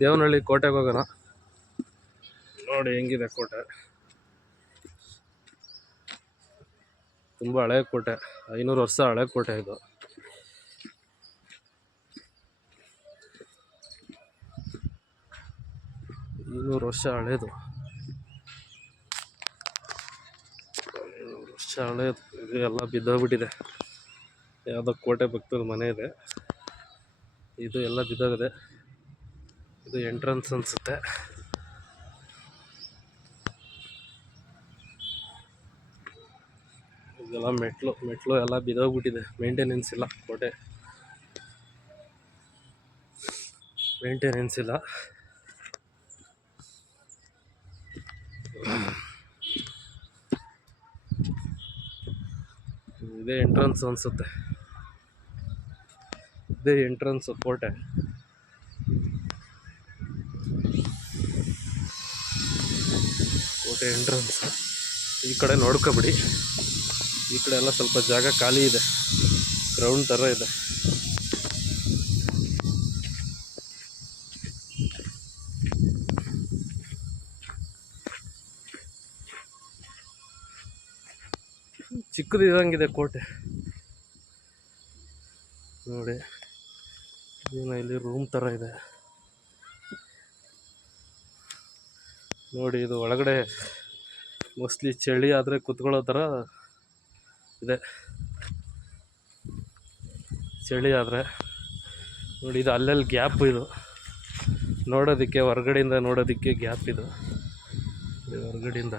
ದೇವನಹಳ್ಳಿ ಕೋಟೆಗೆ ಹೋಗೋಣ. ನೋಡಿ ಹೆಂಗಿದೆ ಕೋಟೆ. ತುಂಬ ಹಳೆ ಕೋಟೆ. ಐನೂರು ವರ್ಷ ಹಳೆ ಕೋಟೆ ಇದು. ಐನೂರು ವರ್ಷ ಹಳೇದು. ಐನೂರು ವರ್ಷ ಹಳೇದು. ಇದು ಎಲ್ಲ ಬಿದ್ದೋಗ್ಬಿಟ್ಟಿದೆ. ಯಾವುದೋ ಕೋಟೆ ಪಕ್ಕದಲ್ಲಿ ಮನೆ ಇದೆ. ಇದು ಎಲ್ಲ ಬಿದ್ದೋಗಿದೆ. ಇದು ಎಂಟ್ರೆನ್ಸ್ ಅನ್ಸುತ್ತೆ. ಇದೆಲ್ಲ ಮೆಟ್ಲು ಮೆಟ್ಲು ಎಲ್ಲ ಬಿದ್ದೋಗ್ಬಿಟ್ಟಿದೆ ಮೇಂಟೆನೆನ್ಸ್ ಇಲ್ಲ ಕೋಟೆ. ಮೇಂಟೆನೆನ್ಸ್ ಇಲ್ಲ. ಇದೇ ಎಂಟ್ರೆನ್ಸ್ ಅನ್ಸುತ್ತೆ. ಇದೇ ಎಂಟ್ರೆನ್ಸ್ ಕೋಟೆ. ಕೋಟೆ ಎಂಟ್ರೆನ್ಸ್ ಈ ಕಡೆ ನೋಡ್ಕೊಬಿಡಿ. ಈ ಕಡೆ ಎಲ್ಲ ಸ್ವಲ್ಪ ಜಾಗ ಖಾಲಿ ಇದೆ. ಗ್ರೌಂಡ್ ಥರ ಇದೆ. ಚಿಕ್ಕದು ಇದಂಗಿದೆ ಕೋಟೆ. ನೋಡಿ ಇಲ್ಲಿ ರೂಮ್ ಥರ ಇದೆ. ನೋಡಿ, ಇದು ಒಳಗಡೆ ಮೋಸ್ಟ್ಲಿ ಚಳಿ ಆದರೆ ಕುತ್ಕೊಳ್ಳೋ ಥರ ಇದೆ. ಚಳಿ ಆದರೆ. ನೋಡಿ, ಇದು ಅಲ್ಲಲ್ಲಿ ಗ್ಯಾಪ್ ಇದು. ನೋಡೋದಕ್ಕೆ, ಹೊರಗಡೆಯಿಂದ ನೋಡೋದಕ್ಕೆ ಗ್ಯಾಪ್ ಇದು. ಹೊರಗಡೆಯಿಂದ.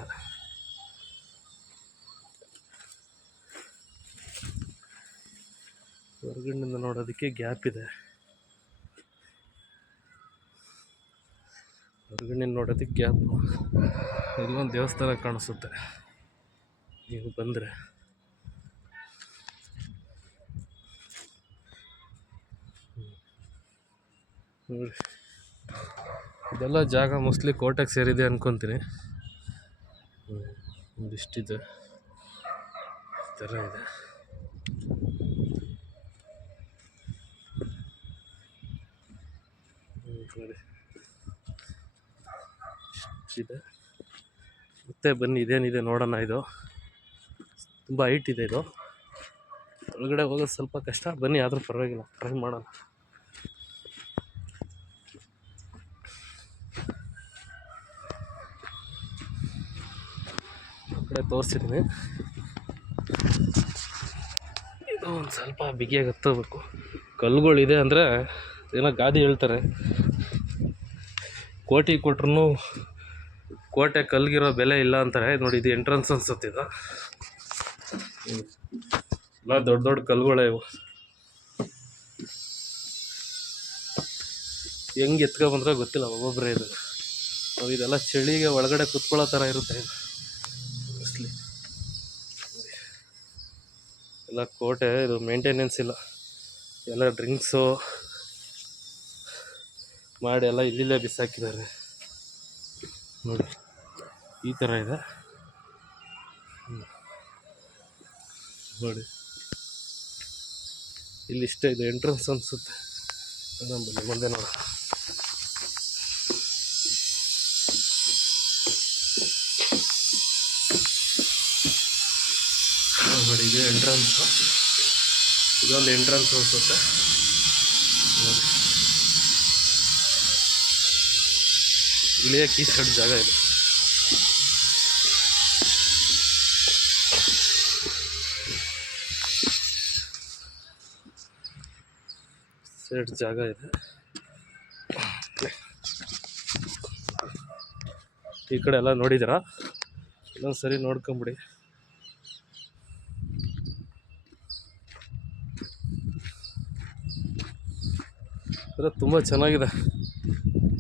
ಹೊರಗಡೆಯಿಂದ ನೋಡೋದಕ್ಕೆ ಗ್ಯಾಪ್ ಇದೆ. ಹೊರಗಡೆ ನೋಡೋದಕ್ಕೆ ಇಲ್ಲೊಂದು ದೇವಸ್ಥಾನ ಕಾಣಿಸುತ್ತೆ. ನೀವು ಬಂದರೆ. ನೋಡಿ ಇದೆಲ್ಲ ಜಾಗ ಮೋಸ್ಟ್ಲಿ ಕೋಟೆಗೆ ಸೇರಿದೆ ಅಂದ್ಕೊತೀನಿ. ಒಂದಿಷ್ಟಿದೆ. ಈ ಥರ ಇದೆ. ಹ್ಮ್, ಇದೆ. ಮತ್ತೆ ಬನ್ನಿ ಇದೇನಿದೆ ನೋಡೋಣ ಇದು. ತುಂಬ ಹೈಟ್ ಇದೆ ಇದು. ಒಳಗಡೆ ಹೋಗೋದು ಸ್ವಲ್ಪ ಕಷ್ಟ. ಬನ್ನಿ, ಆದರೂ ಪರವಾಗಿಲ್ಲ. ಟ್ರೈ ಮಾಡೋಣ. ತೋರಿಸಿದ್ದೀನಿ ಇದು ಒಂದು ಸ್ವಲ್ಪ ಬಿಗಿಯಾಗಿ ಹತ್ತಬೇಕು ಕಲ್ಲುಗಳಿದೆ ಅಂದರೆ ಏನೋ ಗಾದಿ ಹೇಳ್ತಾರೆ. ಕೋಟಿ ಕೊಟ್ರು ಕೋಟೆ ಕಲ್ಗಿರೋ ಬೆಲೆ ಇಲ್ಲ ಅಂತಾರೆ. ನೋಡಿ, ಇದು ಎಂಟ್ರೆನ್ಸ್ ಅನ್ಸುತ್ತೆ ಇದು. ಎಲ್ಲ ದೊಡ್ಡ ದೊಡ್ಡ ಕಲ್ಲುಗಳೇ ಇವು. ಹೆಂಗೆ ಎತ್ಕೊಬಂದ್ರೆ ಗೊತ್ತಿಲ್ಲ ಒಬ್ಬೊಬ್ಬರೇ ಇದು ಇದೆಲ್ಲ ಚಳಿಗೆ ಒಳಗಡೆ ಕುತ್ಕೊಳ್ಳೋ ಥರ ಇರುತ್ತೆ ಇದು. ಮೋಸ್ಟ್ಲಿ ಎಲ್ಲ ಕೋಟೆ, ಇದು ಮೇಂಟೆನೆನ್ಸ್ ಇಲ್ಲ. ಎಲ್ಲ ಡ್ರಿಂಕ್ಸು ಮಾಡಿ ಎಲ್ಲ ಇಲ್ಲಿಲ್ಲೇ ಬಿಸಾಕಿದ್ದಾರೆ. ನೋಡಿ. ಈ ಥರ ಇದೆ. ನೋಡಿ. ಇಲ್ಲಿ ಇಷ್ಟ ಇದೆ ಎಂಟ್ರೆನ್ಸ್ ಅನಿಸುತ್ತೆ. ನಮ್ಮಲ್ಲಿ ಮುಂದೆ ನೋಡ. ನೋಡಿ, ಇದು ಎಂಟ್ರೆನ್ಸು ಇದೊಂದು ಎಂಟ್ರೆನ್ಸ್ ಅನಿಸುತ್ತೆ. ಇಳಿಯಕ್ಕೆ ಈ ಸೈಡ್ ಜಾಗ ಇದೆ. ಸೈಡ್ ಜಾಗ ಇದೆ. ಈ ಕಡೆ ಎಲ್ಲ ನೋಡಿದ್ದೀರಾ? ಇನ್ನೊಂದು ಸರಿ ನೋಡ್ಕೊಂಬಿಡಿ. ಅಂದರೆ ತುಂಬ ಚೆನ್ನಾಗಿದೆ.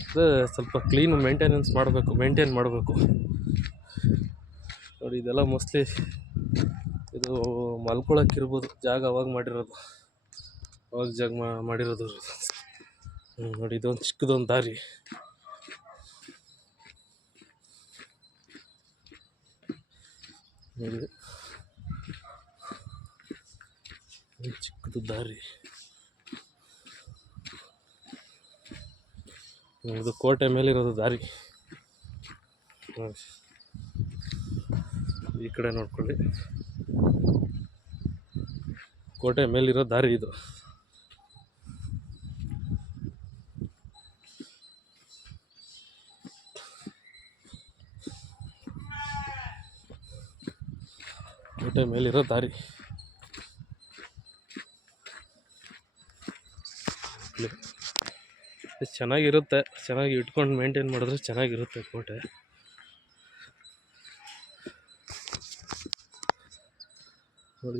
ಅದೇ ಸ್ವಲ್ಪ ಕ್ಲೀನ್ ಮೇಂಟೆನೆನ್ಸ್ ಮಾಡಬೇಕು ಮೇಂಟೈನ್ ಮಾಡಬೇಕು. ನೋಡಿ, ಇದೆಲ್ಲ ಮೋಸ್ಟ್ಲಿ ಇದು ಮಲ್ಕೊಳಕ್ಕಿರ್ಬೋದು ಜಾಗ ಅವಾಗ ಮಾಡಿರೋದು. ಅವಾಗ ಜಾಗ ಮಾಡಿರೋದು. ನೋಡಿ, ಇದೊಂದು ಚಿಕ್ಕದೊಂದು ದಾರಿ. ಚಿಕ್ಕದು ದಾರಿ. ಇದು ಕೋಟೆ ಮೇಲಿರೋದು ದಾರಿ. ನೋಡಿ. ಈ ಕಡೆ ನೋಡ್ಕೊಳ್ಳಿ. ಕೋಟೆ ಮೇಲಿರೋ ದಾರಿ ಇದು. ಕೋಟೆ ಮೇಲಿರೋ ದಾರಿ. ಚೆನ್ನಾಗಿರುತ್ತೆ. ಚೆನ್ನಾಗಿ ಇಟ್ಕೊಂಡು ಮೇಂಟೈನ್ ಮಾಡಿದ್ರೆ ಚೆನ್ನಾಗಿರುತ್ತೆ ಕೋಟೆ.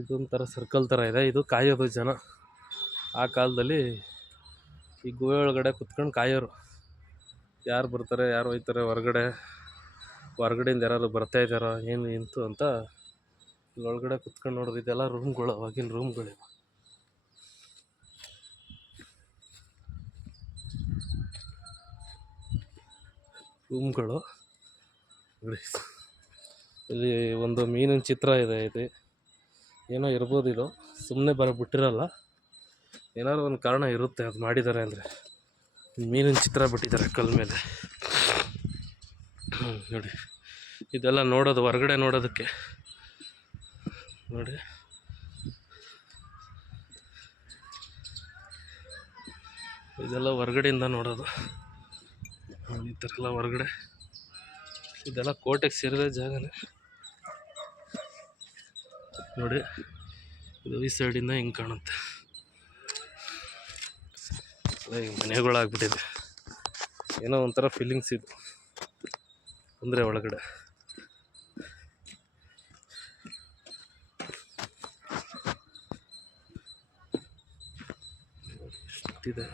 ಇದೊಂಥರ ಸರ್ಕಲ್ ಥರ ಇದೆ. ಇದು ಕಾಯೋದು ಜನ. ಆ ಕಾಲದಲ್ಲಿ ಈ ಗುಹೆ ಒಳಗಡೆ ಕುತ್ಕೊಂಡು ಕಾಯೋರು. ಯಾರು ಬರ್ತಾರೆ, ಯಾರು ಹೋಯ್ತಾರೆ, ಹೊರಗಡೆ, ಹೊರಗಡೆಯಿಂದ ಯಾರಾದ್ರು ಬರ್ತಾ ಇದ್ದಾರೋ, ಏನು ಇಂತು ಅಂತ ಇಲ್ಲಿ ಒಳಗಡೆ ಕುತ್ಕೊಂಡು ನೋಡೋದು ಇದೆಲ್ಲ ರೂಮ್ಗಳು ಅವಾಗಿನ ರೂಮ್ಗಳಿವೆ ರೂಮ್ಗಳು ಇಲ್ಲಿ ಒಂದು ಮೀನಿನ ಚಿತ್ರ ಇದೆ ಇದೆ. ಏನೋ ಇರ್ಬೋದು ಇದು. ಸುಮ್ಮನೆ ಬರ, ಬಿಟ್ಟಿರಲ್ಲ. ಏನಾದ್ರು ಒಂದು ಕಾರಣ ಇರುತ್ತೆ ಅದು ಮಾಡಿದ್ದಾರೆ ಅಂದರೆ. ಮೀನಿನ ಚಿತ್ರ ಬಿಟ್ಟಿದ್ದಾರೆ ಕಲ್ ಮೇಲೆ. ನೋಡಿ. ಇದೆಲ್ಲ ನೋಡೋದು, ಹೊರಗಡೆ ನೋಡೋದಕ್ಕೆ. ನೋಡಿ ಇದೆಲ್ಲ ಹೊರ್ಗಡೆಯಿಂದ ನೋಡೋದು. ಈ ಥರ ಎಲ್ಲ ಹೊರಗಡೆ. ಇದೆಲ್ಲ ಕೋಟೆಗೆ ಸೇರಿದ ಜಾಗನೇ. ನೋಡಿ, ಇದು ಈ ಸೈಡಿಂದ ಹಿಂಗೆ ಕಾಣುತ್ತೆ. ಈಗ ಮನೆಗಳಾಗ್ಬಿಟ್ಟಿದೆ. ಏನೋ ಒಂಥರ ಫೀಲಿಂಗ್ಸ್ ಇದು. ಅಂದರೆ ಒಳಗಡೆ. 对的。